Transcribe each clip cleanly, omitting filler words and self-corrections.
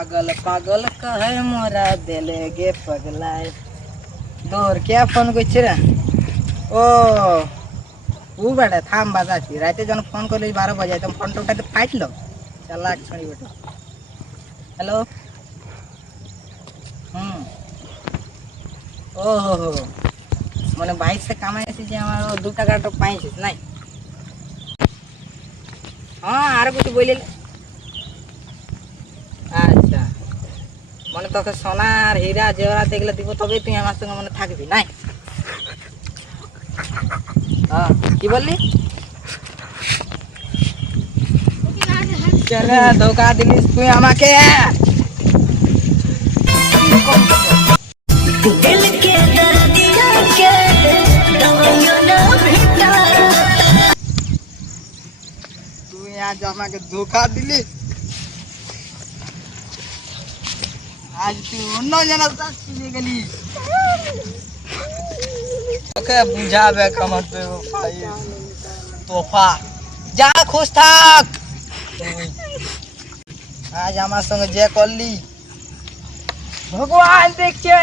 पागल पागल कहे मोरा दिले गे पगलाए দৌড় কে ফোন করছে রে? ও ও বেটা থাম বাজাচ্ছি রাতে যখন ফোন করলে 12 বাজে তখন ফোনটা উঠাতে ফাটলো চালাক ছড়ি বেটা। হ্যালো ও হো হো মানে বাইক সে কামাই আছে যে আমার 2 টাকাটা পাইছিস নাই? হ্যাঁ আর কিছু বললে আচ্ছা মানে তোকে সোনার হীরা জেওরাত এগুলো দিব তবে তুই আমার সঙ্গে মানে থাকবি নাই? হ্যাঁ কি বললি? চলে ধোকা দিলিস তুই আমাকে। তুই আজ আমাকে ধোকা দিলিস, আজ তুই অন্য জনের কাছে চলে গেলি। তোকে বুঝাবে আমার তোফা যা খুশ থাক। আজ আমার সঙ্গে যে করলি ভগবান দেখছে।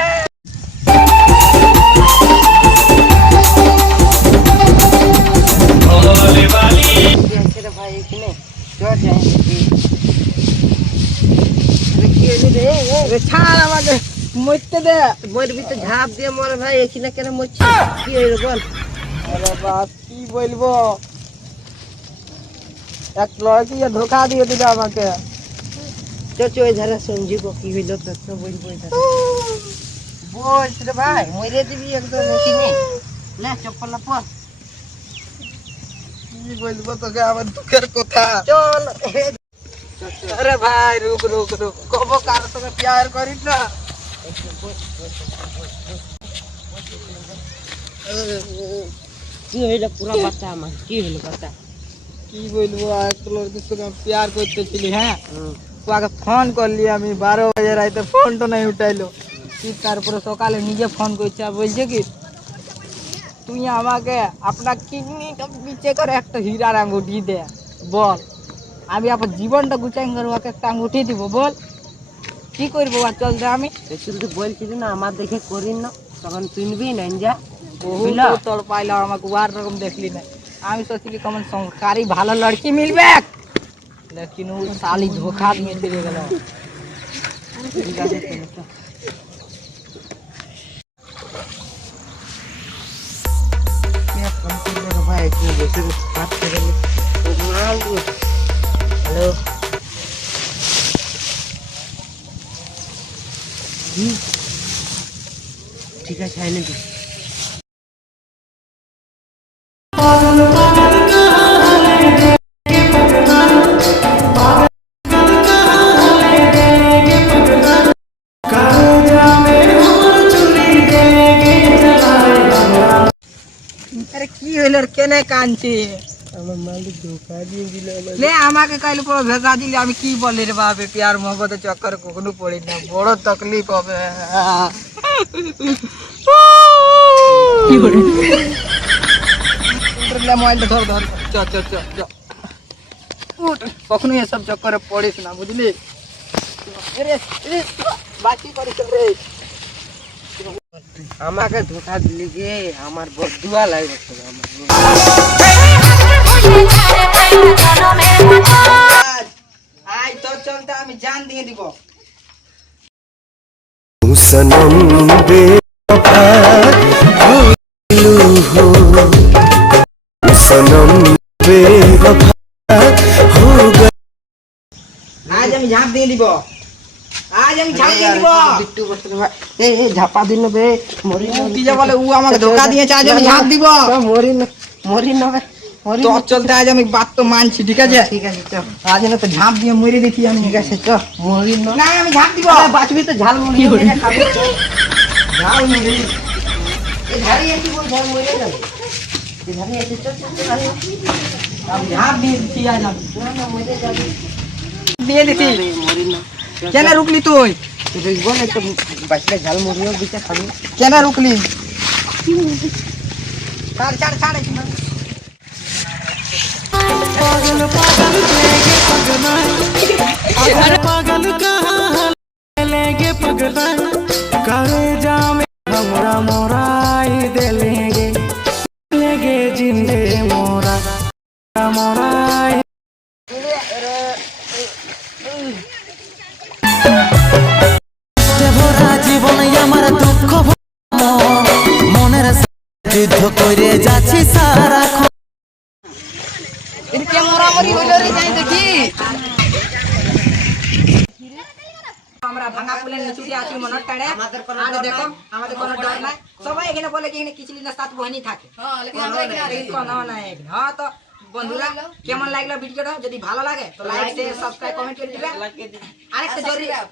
ভাই এখানে ছাড় আমাকে মরতে দে। মরবি তো ঝাঁপ দিয়ে মরে ভাই, এখানে কেন মরছি? কি হইলো বল? আরে বাপ কি বলবো, এক লড়কি ধোকা দিয়ে দিল আমাকে। চো ওই ধারে সঞ্জীব কি হইলো তো বলবো। বলছ রে ভাই মরে দিবি একদম এখানে। লে চপ্পল পর। কি বলবো তোকে আমার দুঃখের কথা। চল अरे भाई रुक रुक रुक कब कार तो प्यार करिस ना কি হইলো পুরা বাচ্চা আমার কি হইলো বাচ্চা কি বলবো এক লড়কির সঙ্গে প্যার করতেছিলি। হ্যাঁ তো আগে ফোন করলি আমি 12 বাজে রাতে ফোনটা নাই উঠাইলো কি তারপরে সকালে নিজে ফোন করছে আর বলছে কি তুই আমাকে আপনার কিডনিটা পিছে করে একটা হীরার আঙ্গুঠি দে বল আমি আপনার জীবনটা গুছাই করে ওকে একটা আঙ্গুঠি দিব বল কি করবো আর চল দে আমি তুই বলছিলি না আমার দেখে করিস না তখন তুইবি না যা তোর পাইলাম আমাকে ওয়ার রকম দেখলি না আমি सोचली कमन संस्कारी ভালো লড়কি মিলবে लेकिन वो साली धोखा में चले गया। क्या फोन कर रहा भाई इतनी जैसे बात कर रहे हेलो ঠিক আছে আইনে দি अरे की হইলো কেনে কাঁদছি আমার মালিক ধোকা দিয়ে দিল ले আমাকে কাইলে পর ভেজা দিলে আমি কি বলি রে বাপে প্যার মোহব্বতের চক্কর কখনো পড়ি না বড় তকলিফ হবে কি করে লে মোবাইল ধর ধর চ চ চ চ উঠ কখনো এসব চক্করে পড়িস না বুঝলি আরে আরে বাকি করিস রে আমাকে ধোকা দিলি গে আমার বদুয়া লাগবে আই তোর চলতে আমি জান দিয়ে দিব सनम बेवफा भूलू हो सनम बेवफा हो गया আজ আমি ঝাঁপ দিয়ে দিব আজ আমি ঝাঁপ দিয়ে দিব বিট্টু বসে এ ঝাপা দিল বে মরি না কি যা বলে ও আমাকে ধোকা দিয়েছে আজ আমি ঝাঁপ দিব মরি না তোর চলতে আজ আমি বাত তো মানছি ঠিক আছে ঠিক আছে চল আজ না তো ঝাঁপ দিয়ে মরে দেখি আমি ঠিক আছে চল মরি না না আমি ঝাঁপ দিব বাঁচবি তো ঝাল মুড়ি খাবি ঝাল মুড়ি এই ধারে এসে বল ঝাল মুড়ি যাবে এই ধারে এসে চল চল আমি ঝাঁপ দিয়ে দিচ্ছি আজ আমি না মরে যাবে দিয়ে দিচ্ছি মরি না কেন রুকলি তুই তুই বল একটু বাঁচলে ঝাল মুড়িও দিতে খাবি কেন রুকলি ছাড় ছাড় ছাড় पागल पागल पागल कहाँ काले जामे हमरा मोराई दे लेगे जिंदे मोरा मोराई ভরা জীবন আমার দুঃখ মনের যুদ্ধ করে যাচ্ছি সারা इनके मोरामरी হইল রে যাই দেখি আমরা ভাঙা পুলের নিচু দিয়ে আসি মনত টাড়ে আর দেখো আমাদের কোনো ডর নাই সবাই এখানে বলে কি এখানে কিচলি না সাত বহনি থাকে হ্যাঁ লেকিন আমরা এখানে কোনো নাই হ্যাঁ তো বন্ধুরা কেমন লাগলো ভিডিওটা যদি ভালো লাগে তো লাইক শেয়ার সাবস্ক্রাইব কমেন্ট করে দিবে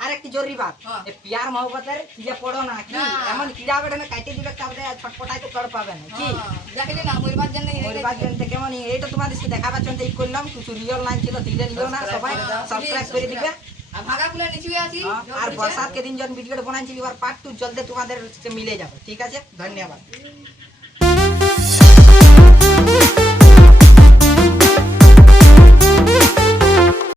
আরেকটা জরুরি বাত এই প্যার মোহব্বতের যে পড়ো না কি এমন কিরা বেটা না কাটে দিবে তারপরে ছটপটাইতে কর পাবে না কি দেখলে না মরিবার জন্য কেমন এইটা তোমাদেরকে দেখাবার জন্য এই করলাম কিছু রিয়েল লাইন ছিল দিলে নিও না সবাই সাবস্ক্রাইব করে দিবে ভাগাগুলো নিচে আছি আর বর্ষার के दिन যখন ভিডিওটা বানাইছিলি আর পার্ট 2 জলদি তোমাদের সাথে মিলে যাবে ঠিক আছে ধন্যবাদ